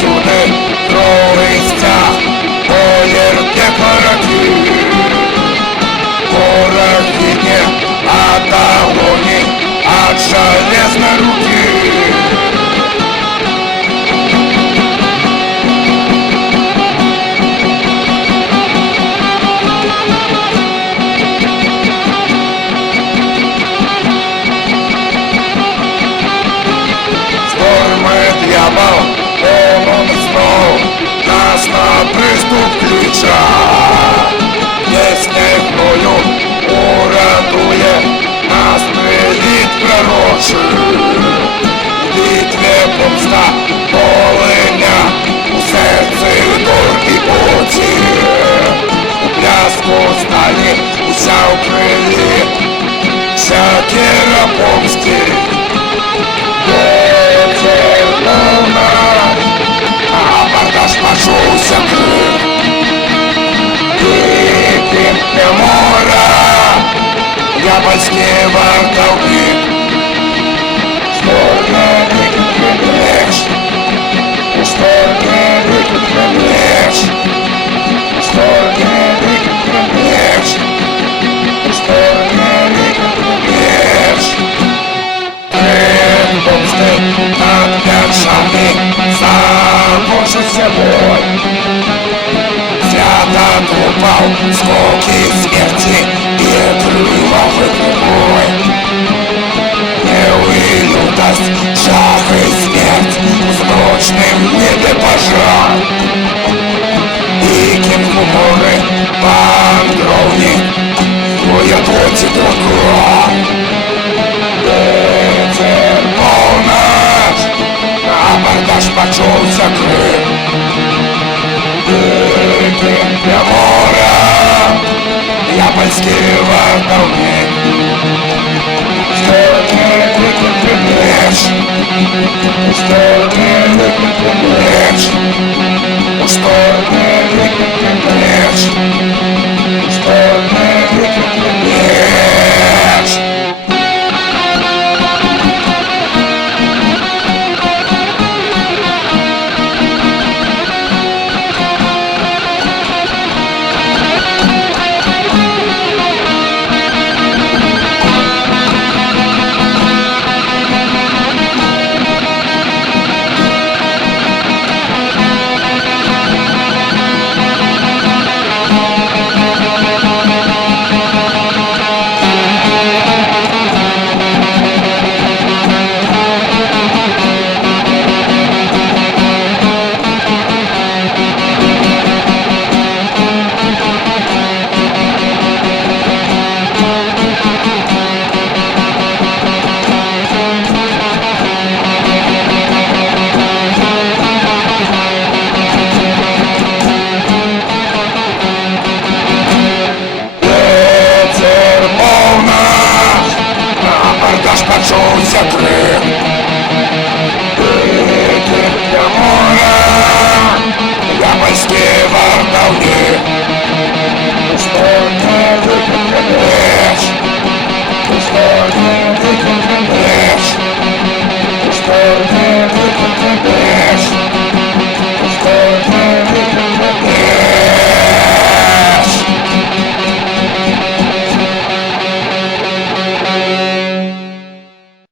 всюди кровий стяг, колір декоратив. Город виднее от огоней, от железной руки. Дьявол, он снова нас на приступ клича. Песней мною уратує нас привіт пророчий. В битві помста полиня, у серці тур і поті. У пляску сталі, уся у криві, Шакира помсти. Абордаж почувся крик, крик мора, дьявольські вартовки. Сторони викинь меч, сторони викинь меч, сторони викинь меч, сторони викинь меч. Крик помсти над п'ячами, закончился бой. Свято упал скоки смерти и кровавый бой. Не вылюдаст шаг и смерть в ночном небе пожар. И кем хуморы пандровни твоя плоть и дракон. Ветер полночь, абордаж почулся крик. Крик мора, дьявольские вартовни. Стороны викинь меч, стороны викинь меч, стороны викинь меч, стороны викинь меч. Почулся крик, крик мора, дьявольские вартовни. Стороны викинь меч, стороны викинь меч, стороны